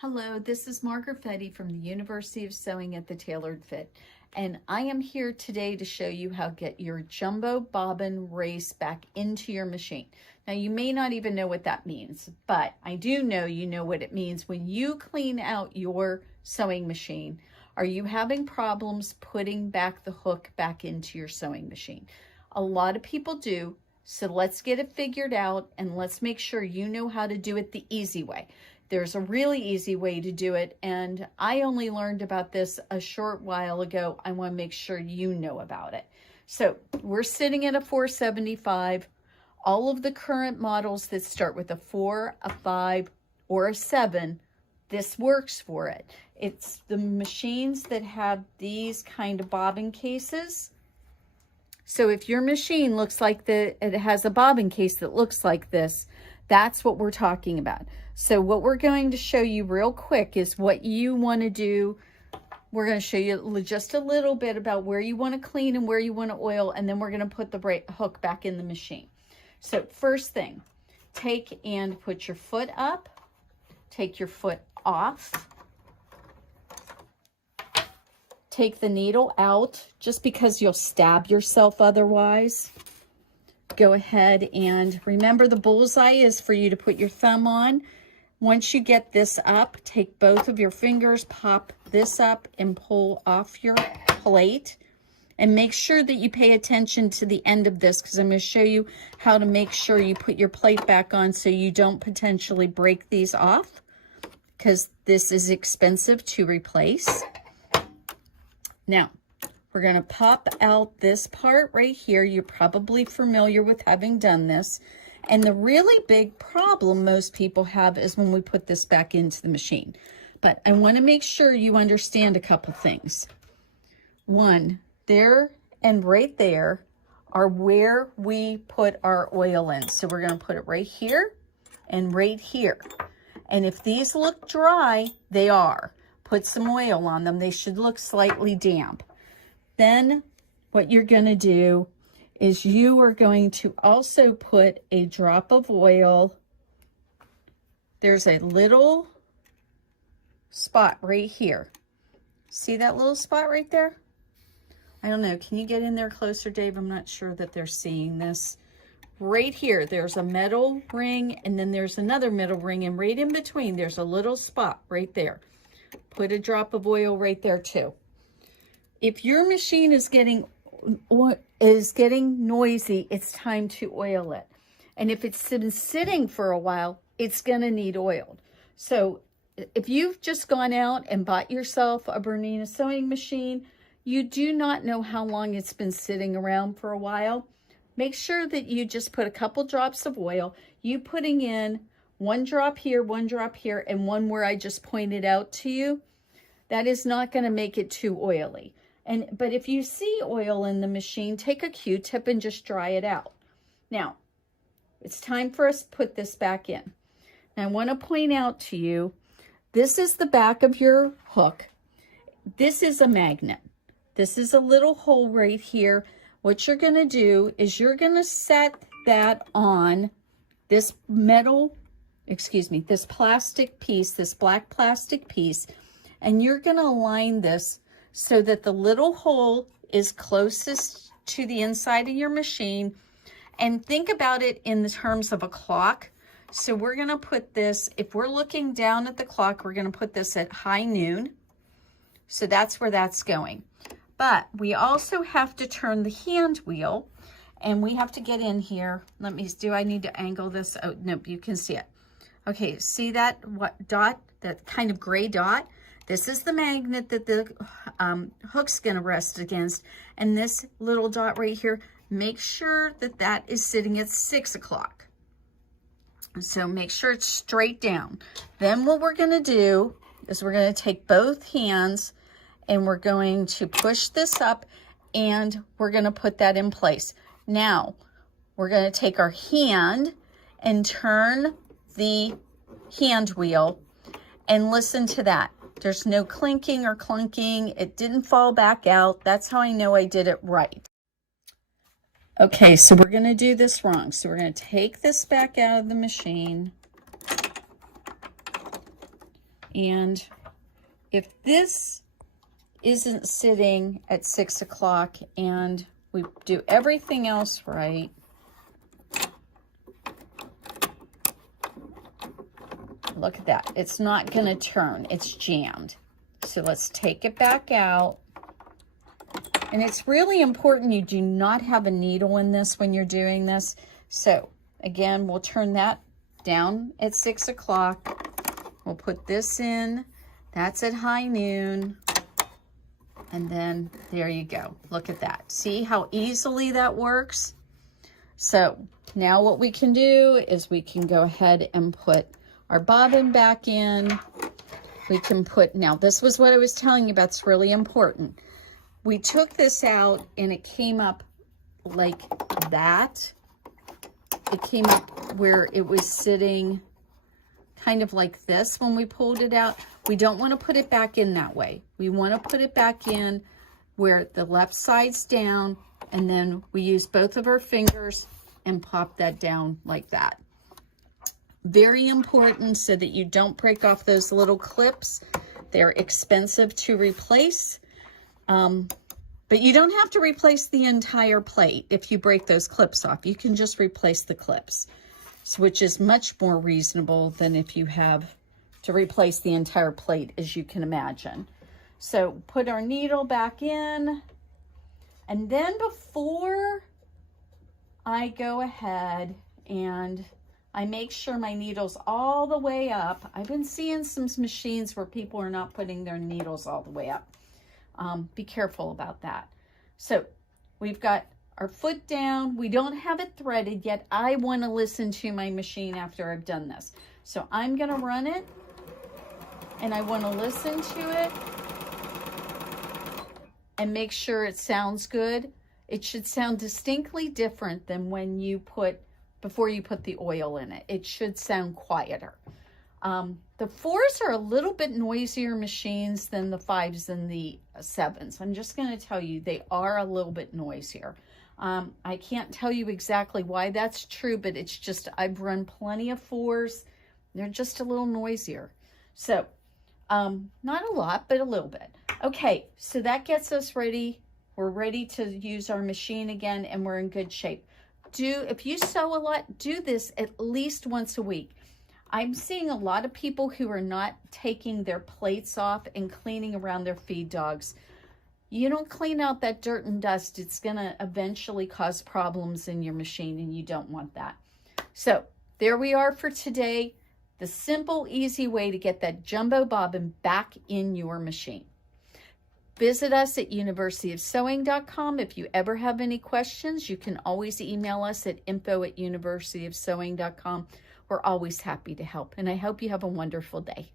Hello, this is Margaret Fette from the University of Sewing at the Tailored Fit, and I am here today to show you how to get your jumbo bobbin race back into your machine. Now, you may not even know what that means, but I do know you know what it means when you clean out your sewing machine. Are you having problems putting back the hook back into your sewing machine? A lot of people do, so let's get it figured out and let's make sure you know how to do it the easy way. There's a really easy way to do it, and I only learned about this a short while ago. I want to make sure you know about it. So we're sitting at a 475. All of the current models that start with a 4, a 5, or a 7, this works for it. It's the machines that have these kind of bobbin cases. So if your machine looks like it has a bobbin case that looks like this, that's what we're talking about. So what we're going to show you real quick is what you want to do. We're going to show you just a little bit about where you want to clean and where you want to oil, and then we're going to put the hook back in the machine. So first thing, take and put your foot up, take your foot off, take the needle out just because you'll stab yourself otherwise. Go ahead and remember the bullseye is for you to put your thumb on. Once you get this up, take both of your fingers, pop this up and pull off your plate. And make sure that you pay attention to the end of this because I'm going to show you how to make sure you put your plate back on so you don't potentially break these off because this is expensive to replace. Now, we're going to pop out this part right here. You're probably familiar with having done this. And the really big problem most people have is when we put this back into the machine. But I want to make sure you understand a couple things. One, there and right there are where we put our oil in. So we're going to put it right here and right here. And if these look dry, they are. Put some oil on them. They should look slightly damp. Then what you're going to do is you are going to also put a drop of oil. There's a little spot right here. See that little spot right there? I don't know. Can you get in there closer, Dave? I'm not sure that they're seeing this. Right here, there's a metal ring, and then there's another metal ring, and right in between, there's a little spot right there. Put a drop of oil right there too. If your machine is getting noisy, it's time to oil it. And if it's been sitting for a while, it's going to need oiled. So if you've just gone out and bought yourself a Bernina sewing machine, you do not know how long it's been sitting around for a while. Make sure that you just put a couple drops of oil. You putting in one drop here, and one where I just pointed out to you, that is not going to make it too oily. But if you see oil in the machine, take a Q-tip and just dry it out. Now, it's time for us to put this back in. Now, I want to point out to you, this is the back of your hook. This is a magnet. This is a little hole right here. What you're going to do is you're going to set that on this this plastic piece, this black plastic piece, and you're going to align this so that the little hole is closest to the inside of your machine. And think about it in the terms of a clock. So we're going to put this, if we're looking down at the clock, we're going to put this at high noon. So that's where that's going. But we also have to turn the hand wheel, and we have to get in here. Do I need to angle this? Oh, nope, you can see it. Okay, see that dot, that kind of gray dot? This is the magnet that the hook's going to rest against. And this little dot right here, make sure that that is sitting at 6 o'clock. So make sure it's straight down. Then what we're going to do is we're going to take both hands and we're going to push this up and we're going to put that in place. Now, we're going to take our hand and turn the hand wheel and listen to that. There's no clinking or clunking. It didn't fall back out. That's how I know I did it right. Okay, so we're going to do this wrong. So we're going to take this back out of the machine. And if this isn't sitting at 6 o'clock and we do everything else right, look at that. It's not going to turn. It's jammed. So let's take it back out. And it's really important you do not have a needle in this when you're doing this. So again, we'll turn that down at 6 o'clock. We'll put this in. That's at high noon. And then there you go. Look at that. See how easily that works? So now what we can do is we can go ahead and put our bobbin back in. We can put, now this was what I was telling you about. It's really important. We took this out and it came up like that. It came up where it was sitting kind of like this when we pulled it out. We don't want to put it back in that way. We want to put it back in where the left side's down, and then we use both of our fingers and pop that down like that. Very important so that you don't break off those little clips. They're expensive to replace. But you don't have to replace the entire plate if you break those clips off. You can just replace the clips, which is much more reasonable than if you have to replace the entire plate, as you can imagine. So put our needle back in. And then before I go ahead and I make sure my needle's all the way up. I've been seeing some machines where people are not putting their needles all the way up. Be careful about that. So we've got our foot down. We don't have it threaded yet. I want to listen to my machine after I've done this. So I'm going to run it and I want to listen to it and make sure it sounds good. It should sound distinctly different than when you before you put the oil in it. It should sound quieter. The 4s are a little bit noisier machines than the 5s and the 7s. I'm just going to tell you, they are a little bit noisier. I can't tell you exactly why that's true, but it's just, I've run plenty of 4s. They're just a little noisier. So, not a lot, but a little bit. Okay, so that gets us ready. We're ready to use our machine again, and we're in good shape. If you sew a lot, do this at least once a week. I'm seeing a lot of people who are not taking their plates off and cleaning around their feed dogs. You don't clean out that dirt and dust, it's going to eventually cause problems in your machine, and you don't want that. So there we are for today. The simple, easy way to get that jumbo bobbin back in your machine. Visit us at universityofsewing.com. If you ever have any questions, you can always email us at info@universityofsewing.com. We're always happy to help, and I hope you have a wonderful day.